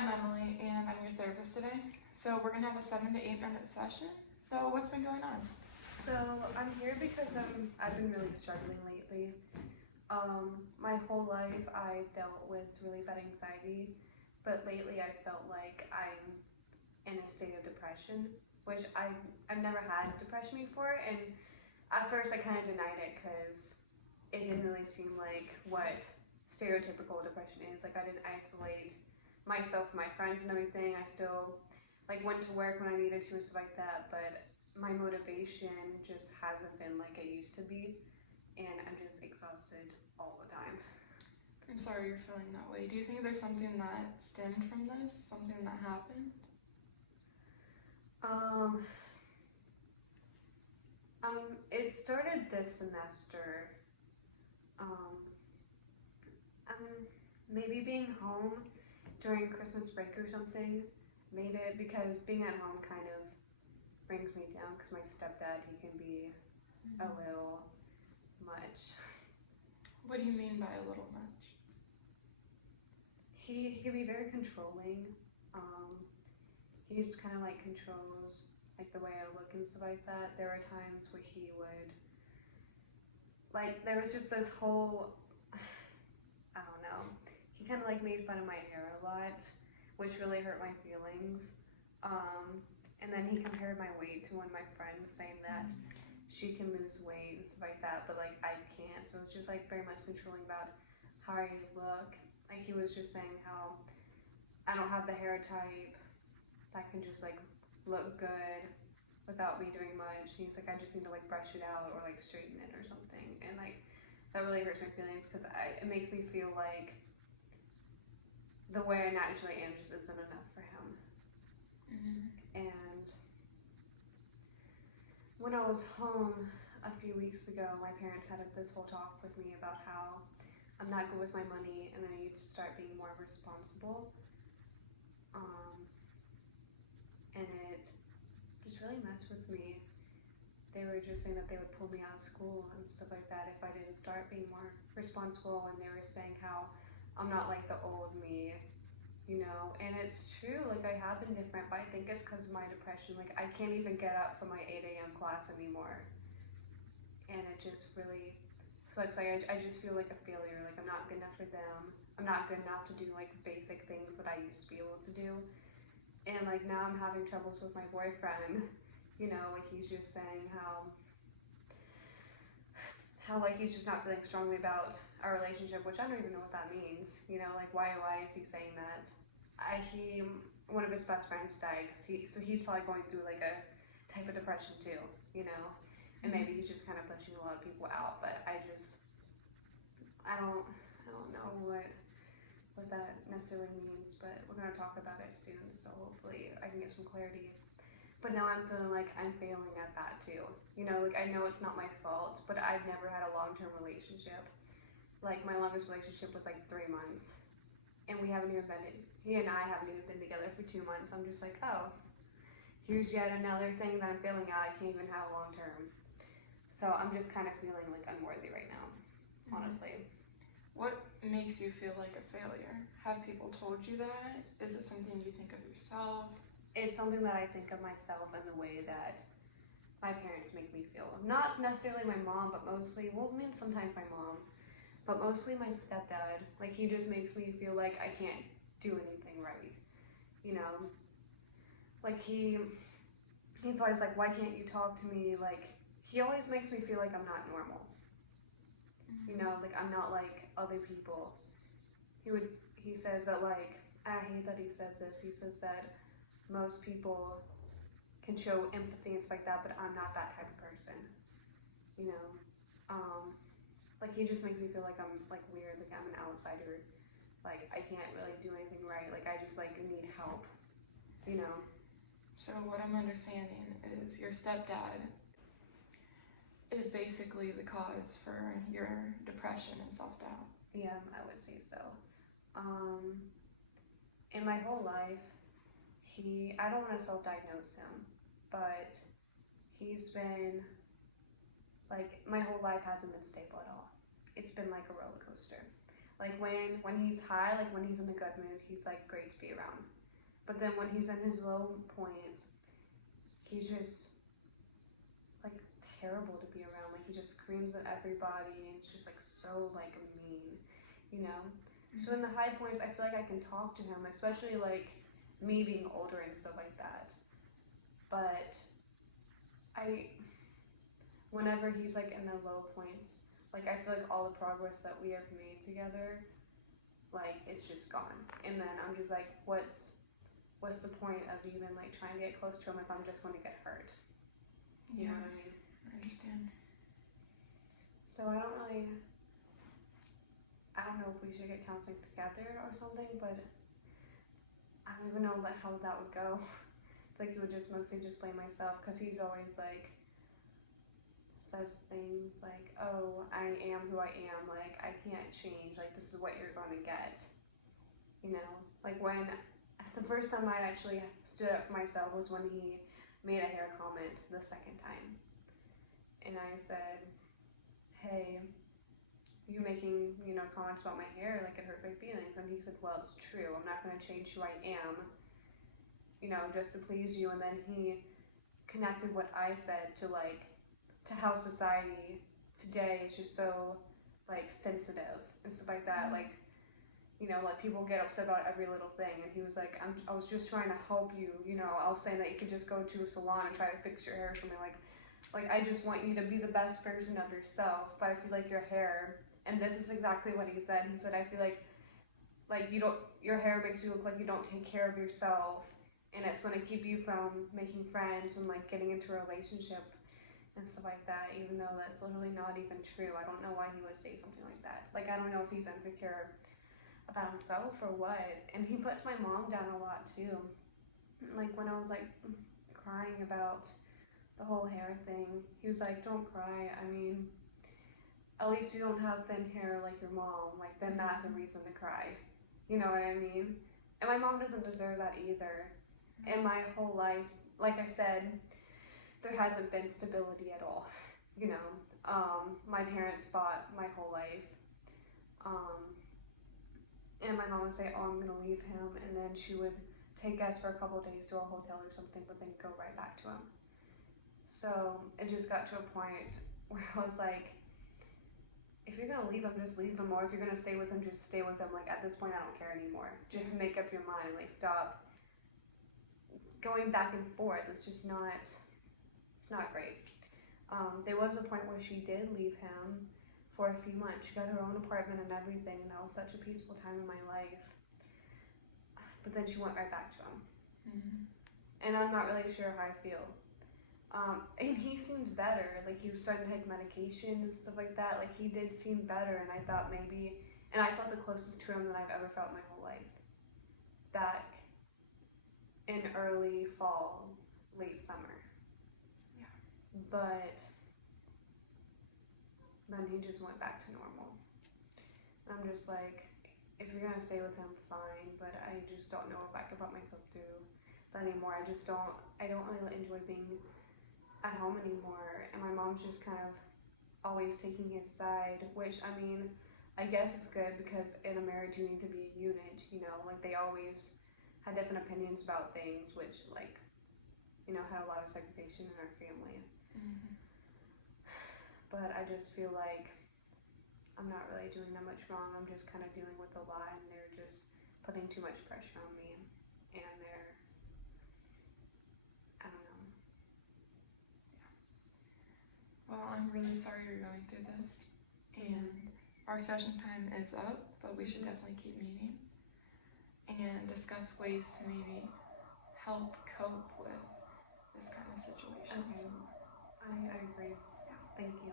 I'm Emily, and I'm your therapist today. So we're gonna have a 7 to 8 minute session. So what's been going on? So I'm here because I've been really struggling lately. My whole life I dealt with really bad anxiety, but lately I felt like I'm in a state of depression, which I've never had depression before, and at first I kind of denied it because it didn't really seem like what stereotypical depression is. Like I didn't isolate myself from my friends and everything. I still like went to work when I needed to and stuff like that, but my motivation just hasn't been like it used to be, and I'm just exhausted all the time. I'm sorry you're feeling that way. Do you think there's something that stemmed from this? Something that happened? Um, it started this semester. Um, Maybe being home during Christmas break or something made it, because being at home kind of brings me down because my stepdad, he can be a little much. What do you mean by a little much? He can be very controlling. Um, he just kind of like controls like the way I look and stuff like that. There were times where he would, like, there was just this whole, I don't know, he kind of like made fun of my hair a lot, which really hurt my feelings. And then he compared my weight to one of my friends, saying that she can lose weight and stuff like that, but like I can't. So it's just like very much controlling about how I look. Like he was just saying how I don't have the hair type that can just like look good without me doing much. He's like, I just need to like brush it out or like straighten it or something. And like that really hurts my feelings because it makes me feel like the way I naturally am just isn't enough for him. And when I was home a few weeks ago, my parents had this whole talk with me about how I'm not good with my money and I need to start being more responsible. And it just really messed with me. They were just saying that they would pull me out of school and stuff like that if I didn't start being more responsible. And they were saying how I'm not like the old me, you know. And it's true, like I have been different, but I think it's because of my depression. Like I can't even get up for my 8 a.m. class anymore. And it just really sucks. Like I just feel like a failure. Like I'm not good enough for them. I'm not good enough to do like basic things that I used to be able to do. And like now I'm having troubles with my boyfriend. You know, like he's just saying how like he's just not feeling strongly about our relationship, which I don't even know what that means. You know, like why is he saying that? One of his best friends died, so he's probably going through like a type of depression too. You know, and maybe he's just kind of pushing a lot of people out. But I don't know what that necessarily means. But we're gonna talk about it soon, so hopefully I can get some clarity. But now I'm feeling like I'm failing at that too. You know, like I know it's not my fault, but I've never had a long-term relationship. Like my longest relationship was like 3 months, and he and I haven't even been together for 2 months. I'm just like, oh, here's yet another thing that I'm failing at. I can't even have long-term. So I'm just kind of feeling like unworthy right now, honestly. What makes you feel like a failure? Have people told you that? Is it something you think of yourself? It's something that I think of myself and the way that my parents make me feel. Not necessarily my mom, but mostly, well, I mean, sometimes my mom, but mostly my stepdad. Like, he just makes me feel like I can't do anything right, you know? Like, he's always like, why can't you talk to me? Like, he always makes me feel like I'm not normal. You know, like, I'm not like other people. He says that, like, I hate that he says this. He says that most people can show empathy and stuff like that, but I'm not that type of person, you know. Like he just makes me feel like I'm like weird, like I'm an outsider, like I can't really do anything right, like I just like need help, you know. So what I'm understanding is your stepdad is basically the cause for your depression and self-doubt. Yeah, I would say so. In my whole life, I don't want to self-diagnose him, but he's been, like, my whole life hasn't been stable at all. It's been like a roller coaster. Like when he's high, like when he's in a good mood, he's like great to be around. But then when he's in his low points, he's just like terrible to be around. Like he just screams at everybody and it's just like so like mean, you know? So in the high points, I feel like I can talk to him, especially like me being older and stuff like that. But whenever he's like in the low points, like I feel like all the progress that we have made together, like it's just gone. And then I'm just like, what's the point of even like trying to get close to him if I'm just going to get hurt? You Yeah, know what I mean? I understand. So I don't know if we should get counseling together or something, but I don't even know how that would go. Like it would just mostly just blame myself because he's always like says things like, oh, I am who I am, like I can't change, like this is what you're going to get, you know? Like when the first time I actually stood up for myself was when he made a hair comment the second time, and I said, hey, you making, you know, comments about my hair, like it hurt my feelings, and he said, well, it's true, I'm not going to change who I am, you know, just to please you. And then he connected what I said to how society today is just so like sensitive and stuff like that. Like, you know, like people get upset about every little thing, and he was like, I was just trying to help you, you know. I was saying that you could just go to a salon and try to fix your hair or something. Like I just want you to be the best version of yourself, but I feel like your hair, and this is exactly what he said. He said, I feel like your hair makes you look like you don't take care of yourself, and it's going to keep you from making friends and like getting into a relationship and stuff like that, even though that's literally not even true. I don't know why he would say something like that. Like I don't know if he's insecure about himself or what. And he puts my mom down a lot too. Like when I was like crying about the whole hair thing, he was like, don't cry, I mean, at least you don't have thin hair like your mom, like then that's a reason to cry, you know what I mean? And my mom doesn't deserve that either. In my whole life, like I said, there hasn't been stability at all, you know. My parents fought my whole life, and my mom would say, oh, I'm gonna leave him, and then she would take us for a couple of days to a hotel or something, but then go right back to him. So it just got to a point where I was like, if you're gonna leave him, just leave him, or if you're gonna stay with him, just stay with him. Like at this point, I don't care anymore. Just make up your mind. Like stop going back and forth. It's just not. It's not great. There was a point where she did leave him for a few months. She got her own apartment and everything, and that was such a peaceful time in my life. But then she went right back to him. And I'm not really sure how I feel. And he seemed better. Like he was starting to take medication and stuff like that. Like he did seem better, and I thought maybe, and I felt the closest to him that I've ever felt my whole life. Back in early fall, late summer. But then he just went back to normal. I'm just like, if you're gonna stay with him, fine, but I just don't know if I could put myself through that anymore. I don't really enjoy being at home anymore, and my mom's just kind of always taking his side, which, I mean, I guess is good, because in a marriage you need to be a unit, you know. Like they always had different opinions about things, which, like, you know, had a lot of segregation in our family. But I just feel like I'm not really doing that much wrong. I'm just kind of dealing with a lot, and they're just putting too much pressure on me, and I don't know. Well, I'm really sorry you're going through this, and our session time is up, but we should definitely keep meeting and discuss ways to maybe help cope with this kind of situation. Okay. I agree. Thank you.